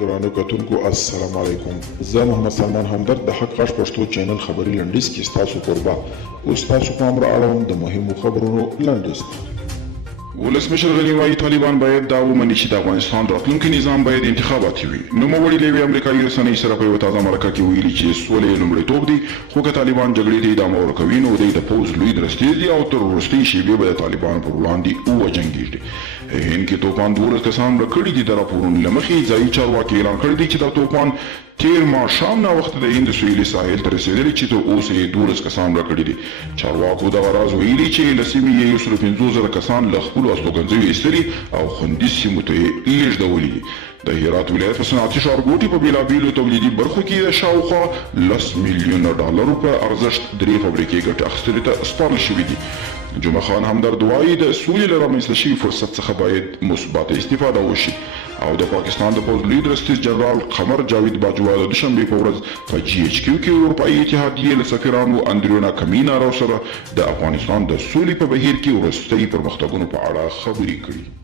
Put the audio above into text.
درانه کتونکو السلام علیکم. زه محمد سلمان همدرد د حق غږ پښتو چینل خبري لنډیز کې ستاسو قربا اوس تاسو پام را اړوم د مهمو خبرونو لنډیز. ولسمشر غني وايي طالبان باید دا ومني چې د افغانستان راتلونکي نظام باید انتخاباتي وي. نوموړي له یوې امریکایي رسنۍ سره په یوه تازه مرکه کې ویلي چې سولې لومړیتوب دی، خو که طالبان جګړې ته ادامه ورکوي نو دوی د پوځ لوی درستیز دي او تر وروستۍ شېبې به د طالبانو پر وړاندې وجنګېږي. هند کې توپان 12 کسان مړه کړي دي. د راپورونو له مخې ځایي چارواکي اعلان کړی دی چې دا توپان تیر ماښام ناوخته د هند سویلي ساحل ته رسېدلی چې تر اوسه یې 12 کسان مړه کړي دي. چارواکو دغه راز ویلي چې له سیمې یې 150,000 کسان له خپلو استوګنځیو ایستلي او خوندي سیمو ته یې لېږدولي دي. د هرات ولایت په صنعتي ښارګوټي په بېلابېلو تولیدي برخو کې د شاوخوا 10 میلیونه ډالرو په ارزښت 3 فابریکې ګټې اخیستلو ته سپارل شوي دي. جمعه خان همدرد وایي د سولې له رامنځته شوي فرصت څخه باید مثبته استفاده وشي او د پاکستان د پوځ لوی درستیز جنرال قمر جاوید باجوا د دوشنبې په ورځ په GHQ کې اروپایي اتحادیې له سفیرانو اندریونا کمینارو سره د افغانستان د سولې په بهیر کې وروستۍ پرمختګونو په اړه خبرې کړي.